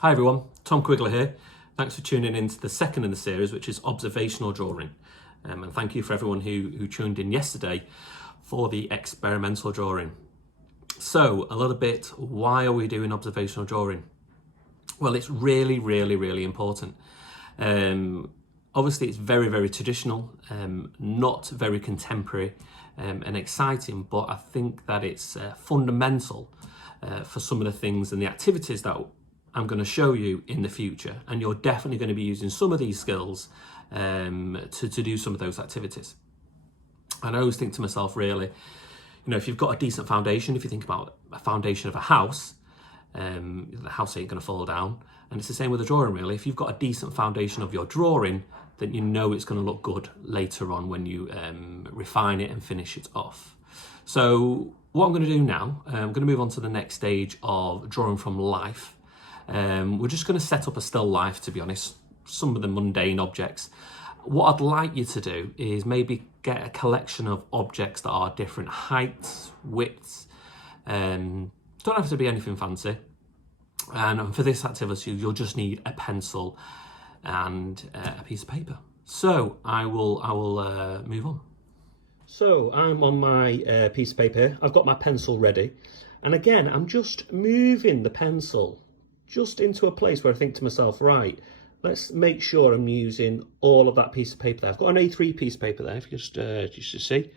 Hi everyone, Tom Quigley here. Thanks for tuning in to the second in the series, which is Observational Drawing. And thank you for everyone who tuned in yesterday for the experimental drawing. So a little bit, why are we doing observational drawing? Well, it's really important. Obviously it's very traditional, not very contemporary and exciting, but I think that it's fundamental for some of the things and the activities that I'm going to show you in the future, and you're definitely going to be using some of these skills to do some of those activities. And I always think to myself, really, you know, if you've got a decent foundation, if you think about a foundation of a house, the house ain't going to fall down. And it's the same with a drawing, really. If you've got a decent foundation of your drawing, then you know it's going to look good later on when you refine it and finish it off. So what I'm going to do now, I'm going to move on to the next stage of drawing from life. We're just going to set up a still life, to be honest, some of the mundane objects. What I'd like you to do is maybe get a collection of objects that are different heights, widths, don't have to be anything fancy. And for this activity, you'll just need a pencil and a piece of paper. So I will move on. So I'm on my piece of paper here. I've got my pencil ready. And again, I'm just moving the pencil just into a place where I think to myself, right, let's make sure I'm using all of that piece of paper there. I've got an A3 piece of paper there, if you just see.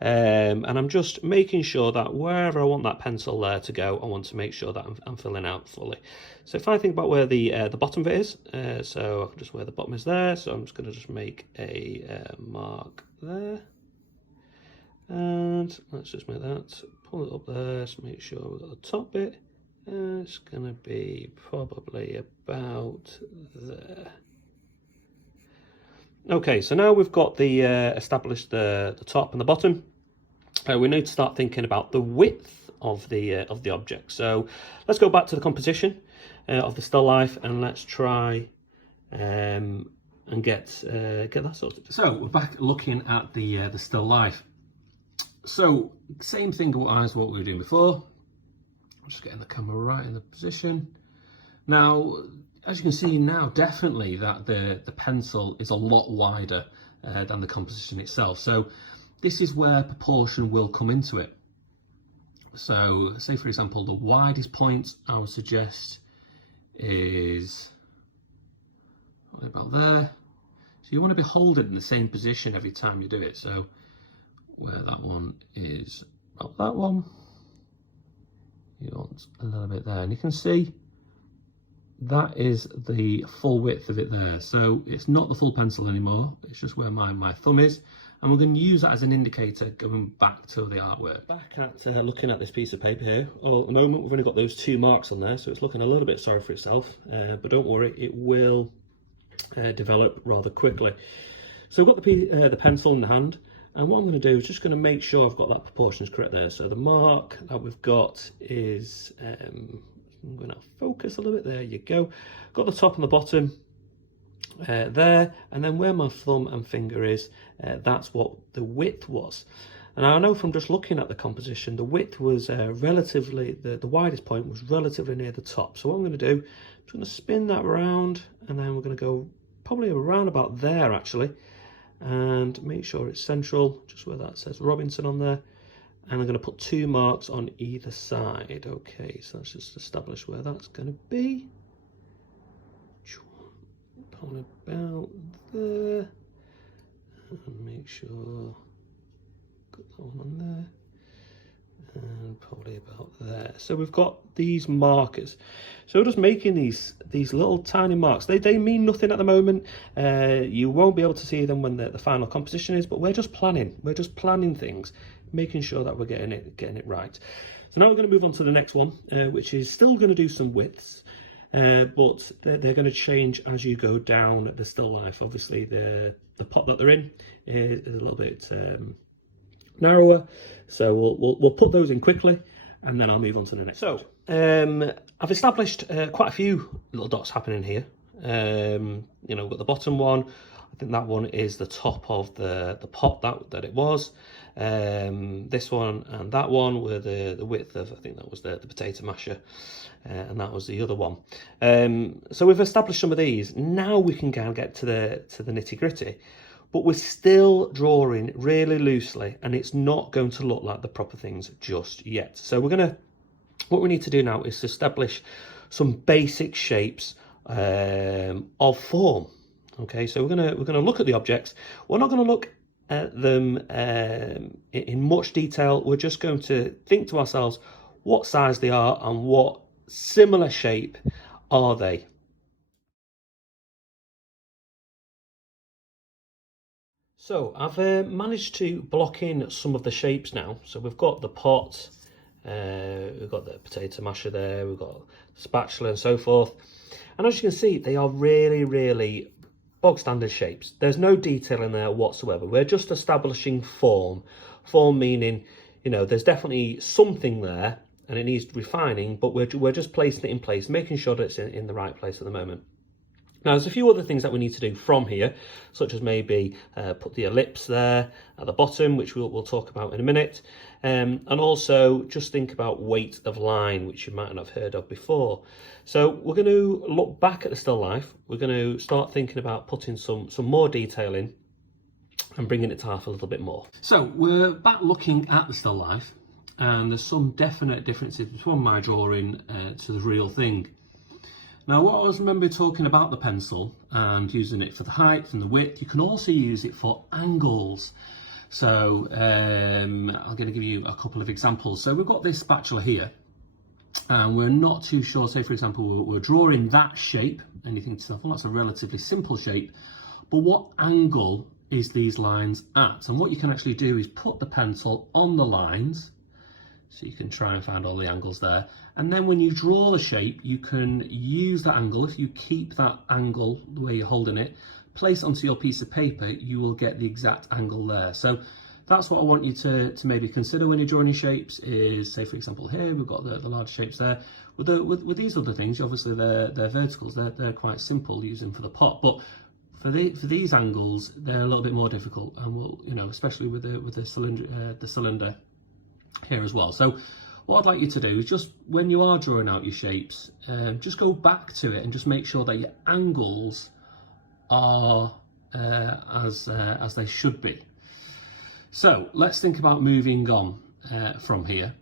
And I'm just making sure that wherever I want that pencil there to go, I want to make sure that I'm filling out fully. So if I think about where the bottom of it is, so just where the bottom is there, so I'm just going to just make a mark there. And let's just make that, pull it up there, so make sure we've got the top bit. It's going to be probably about there. Okay, so now we've got the established the top and the bottom. We need to start thinking about the width of the object. So let's go back to the composition of the still life, and let's try and get that sorted. So we're back looking at the still life. So same thing as what we were doing before. Just getting the camera right in the position. Now, as you can see now, definitely that the pencil is a lot wider than the composition itself. So this is where proportion will come into it. So say, for example, the widest point I would suggest is about there. So you want to be holding in the same position every time you do it. So where that one is, about that one. You want a little bit there, and you can see that is the full width of it there. So it's not the full pencil anymore, it's just where my thumb is, and we're going to use that as an indicator going back to the artwork. Back at looking at this piece of paper here. Well, at the moment we've only got those 2 marks on there, so it's looking a little bit sorry for itself, but don't worry, it will develop rather quickly. So I've got the pencil in the hand. And what I'm going to do is just going to make sure I've got that proportions correct there. So the mark that we've got is, I'm going to focus a little bit, there you go. Got the top and the bottom there, and then where my thumb and finger is, that's what the width was. And I know from just looking at the composition, the width was relatively, the widest point was relatively near the top. So what I'm going to do, I'm just going to spin that around, and then we're going to go probably around about there actually. And make sure it's central, just where that says Robinson on there. And I'm going to put 2 marks on either side. Okay, so let's just establish where that's going to be. Probably about there. And make sure, got that one on there. And probably about there. So we've got these markers. So we're just making these little tiny marks. They mean nothing at the moment. You won't be able to see them when the final composition is, but we're just planning. We're just planning things, making sure that we're getting it right. So now we're going to move on to the next one, which is still going to do some widths, but they're going to change as you go down the still life. Obviously the pot that they're in is a little bit narrower, so we'll put those in quickly, and then I'll move on to the next. So I've established quite a few little dots happening here. You know, we've got the bottom one. I think that one is the top of the pot that it was. This one and that one were the width of, I think that was the potato masher, and that was the other one. So we've established some of these. Now we can go and get to the nitty gritty, but we're still drawing really loosely, and it's not going to look like the proper things just yet. So what we need to do now is to establish some basic shapes of form. Okay, so we're gonna look at the objects. We're not going to look at them in much detail. We're just going to think to ourselves what size they are and what similar shape are they. So I've managed to block in some of the shapes now. So we've got the pot, we've got the potato masher there, we've got spatula and so forth. And as you can see, they are really, really bog standard shapes. There's no detail in there whatsoever. We're just establishing form. Form meaning, you know, there's definitely something there and it needs refining, but we're just placing it in place, making sure that it's in the right place at the moment. Now, there's a few other things that we need to do from here, such as maybe put the ellipse there at the bottom, which we'll talk about in a minute. And also just think about weight of line, which you might not have heard of before. So we're going to look back at the still life. We're going to start thinking about putting some more detail in and bringing it to life a little bit more. So we're back looking at the still life, and there's some definite differences between my drawing to the real thing. Now, what I was remember talking about the pencil and using it for the height and the width, you can also use it for angles. So I'm going to give you a couple of examples. So we've got this spatula here, and we're not too sure. Say, for example, we're drawing that shape, and you think to yourself, well, that's a relatively simple shape, but what angle is these lines at? And what you can actually do is put the pencil on the lines, so you can try and find all the angles there. And then when you draw the shape, you can use that angle. If you keep that angle the way you're holding it, place it onto your piece of paper, you will get the exact angle there. So that's what I want you to maybe consider when you're drawing your shapes is, say, for example, here, we've got the large shapes there. With these other things, obviously they're verticals, they're quite simple using for the pot. But for these angles, they're a little bit more difficult, and we'll, you know, especially with the cylinder here as well. So what I'd like you to do is just when you are drawing out your shapes, just go back to it and just make sure that your angles are as they should be. So let's think about moving on from here.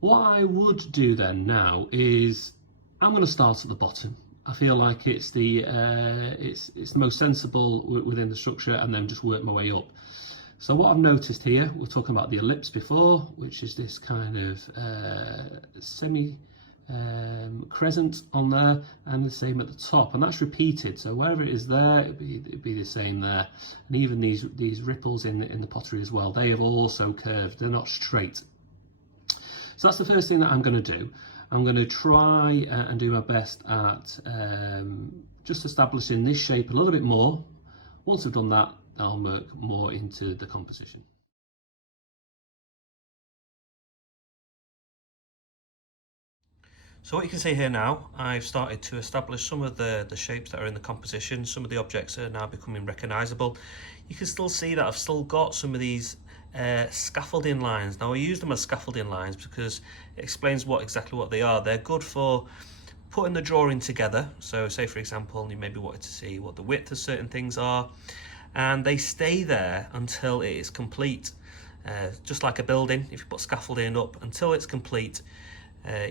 What I would do then now is I'm going to start at the bottom. I feel like it's the most sensible within the structure, and then just work my way up. So what I've noticed here, we're talking about the ellipse before, which is this kind of semi crescent on there, and the same at the top, and that's repeated. So wherever it is there, it'd be the same there. And even these ripples in the pottery as well, they have also curved. They're not straight. So that's the first thing that I'm going to do. I'm going to try and do my best at just establishing this shape a little bit more. Once I've done that, I'll work more into the composition. So what you can see here now, I've started to establish some of the shapes that are in the composition. Some of the objects are now becoming recognisable. You can still see that I've still got some of these scaffolding lines. Now I use them as scaffolding lines because it explains exactly what they are. They're good for putting the drawing together. So say for example, you maybe wanted to see what the width of certain things are, and they stay there until it is complete. Just like a building, if you put scaffolding up until it's complete,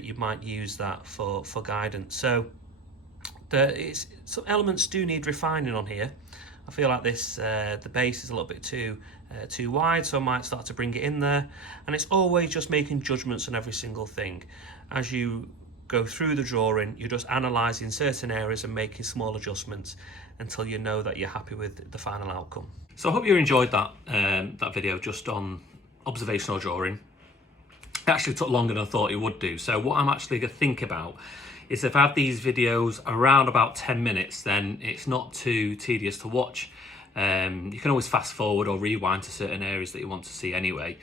you might use that for guidance. So some elements do need refining on here. I feel like this the base is a little bit too wide, so I might start to bring it in there. And it's always just making judgments on every single thing. As you go through the drawing, you're just analysing certain areas and making small adjustments until you know that you're happy with the final outcome. So I hope you enjoyed that video just on observational drawing. It actually took longer than I thought it would do. So what I'm actually going to think about is if I have these videos around about 10 minutes, then it's not too tedious to watch. You can always fast forward or rewind to certain areas that you want to see anyway.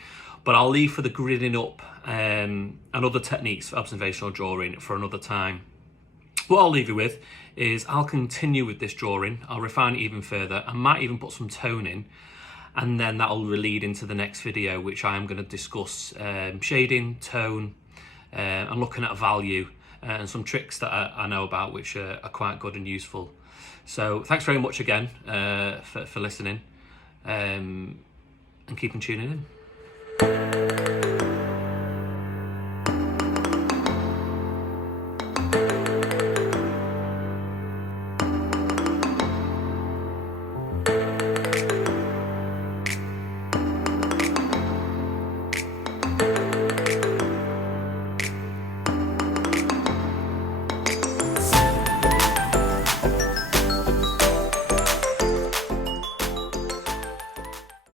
But I'll leave for the gridding up and other techniques for observational drawing for another time. what I'll leave you with is I'll continue with this drawing. I'll refine it even further. I might even put some tone in, and then that'll lead into the next video, which I am going to discuss shading, tone, and looking at value, and some tricks that I know about, which are quite good and useful. So thanks very much again for listening, and keep on tuning in.